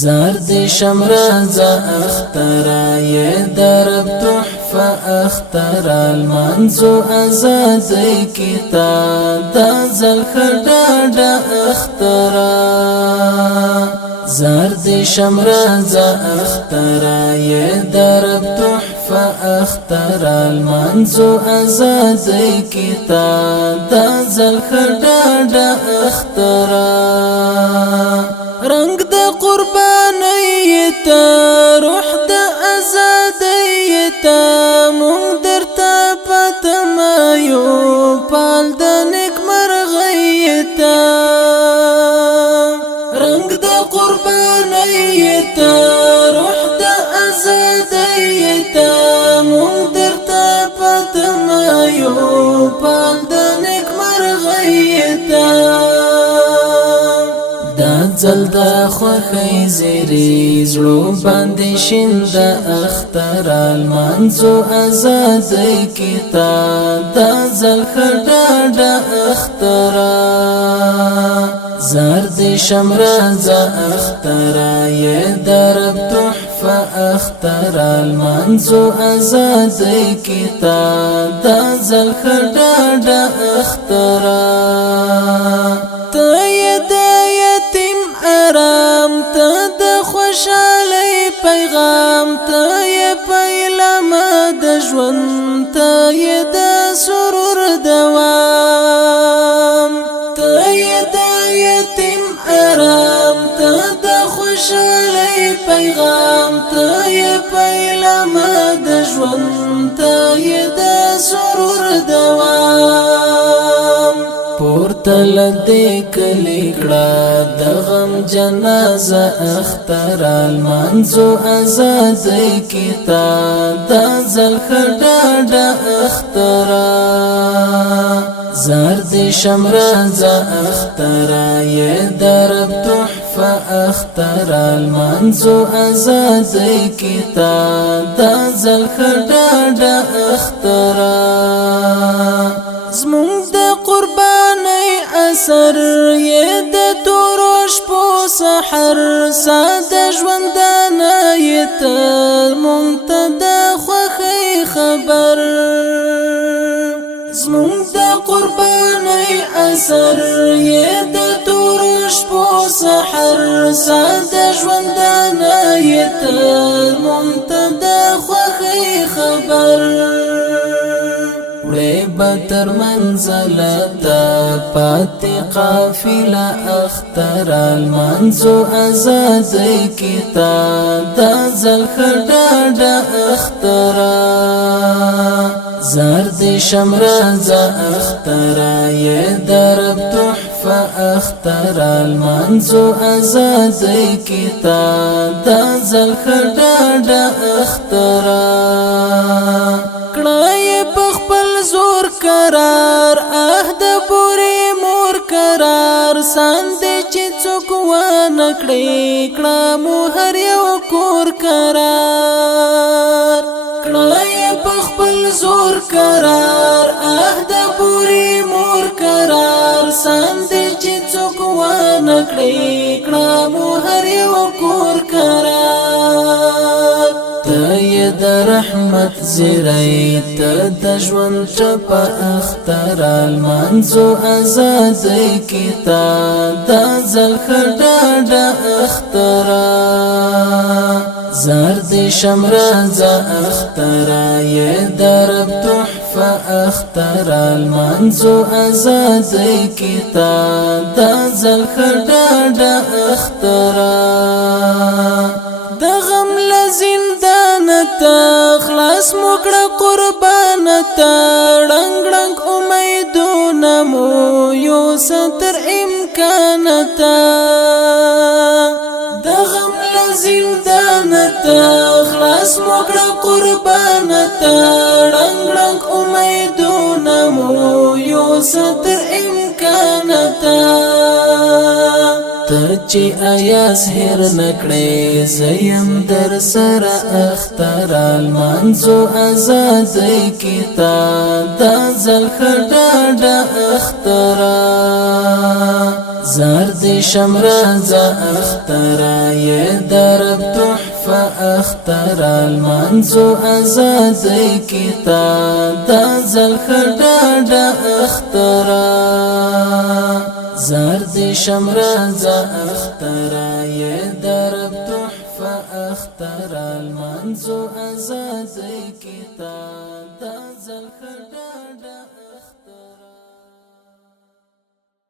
زرد شمراز اخترا یہ درب تحفہ اخترا المنزو ازادی کتاب دا زلخرداد اخترا زرد شمراز اخترا یہ درب تحفہ اخترا المنزو ازادی کتاب دا زلخرداد اخترا رنگ دا قربانیتا روح دا ازادیتا مونگ در تا پتمایو پال دا نک مرغیتا رنگ دا قربانیتا روح دا ازادیتا مونگ در تا پتمایو پال دا نک مرغیتا زل دا خوخی زیری زلو باندی شند اختر المنزو ازادی کتاب دا زل خرداد اختر زرد شمراز اختر یہ درب تحفہ اختر المنزو ازادی کتاب دا زل خرداد اختر ارام تا د خوشحالی پیغام تا یې پیلام د ژوند تا یې د سرور دوام تا یې د یتیم ارام تا د خوشحالی پیغام تا یې پیلام د ژوند تا یې د سرور دوام پورتل دی کلی کړه د غم جنازه اختر المنزو ازادی کتاب دا زلخرداد اختر زرد شمراز اختر یہ درب تحفہ اختر المنزو ازادی کتاب دا زلخرداد اختر زمونږ د قربانی اثر یې د تورو شپو سحر ساده ژوندانه یې ته مونږ ته د خوښۍ خبر زمونږ د قربانی اثر یې د تورو شپو سحر ساده ژوندانه یې ته مونږ ته د خوښۍ خبر بتر منزلتا پاتی قافلہ اختر المنزو ازادی کتاب دا زلخرداد اختر زرد شمراز اختر یہ درب تحفہ اختر المنزو ازادی کتاب دا زلخرداد اختر کړای پخپل زور قرار عهد پوری مور قرار ساند چې څوک ونه کړي کړه مو هر یو کور قرار کړای پخپل زور قرار عهد پوری مور قرار ساند چې څوک ونه کړي کړه مو هر یو کور قرار ته د رحمت زیری ته د ژوند چپه اختر المنزو ازادی کتاب دا زلخرداد اختر زرد شمراز اختر یہ درب تحفہ اختر المنزو ازادی کتاب دا زلخرداد اختر د غم لزندان تا خلاص موکړه قربان تا ړنګ ړنګ امیدونه مو یو ستر امکان تا د غم لزندان تا خلاص موکړه قربان تا ړنګ ړنګ امیدونه مو یو ستر امکان تا چې ایاس هر نکړې زیم در سره اختر المنزو ازادی کتاب دا زلخرداد اختر زرد شمرازا اخترا یہ درب تحفہ اخترا المنزو ازادی کتا دا زلخڑا اخترا زرد شمرازا اخترا یہ درب تحفہ اخترا المنزو ازادی کتا دا زلخڑا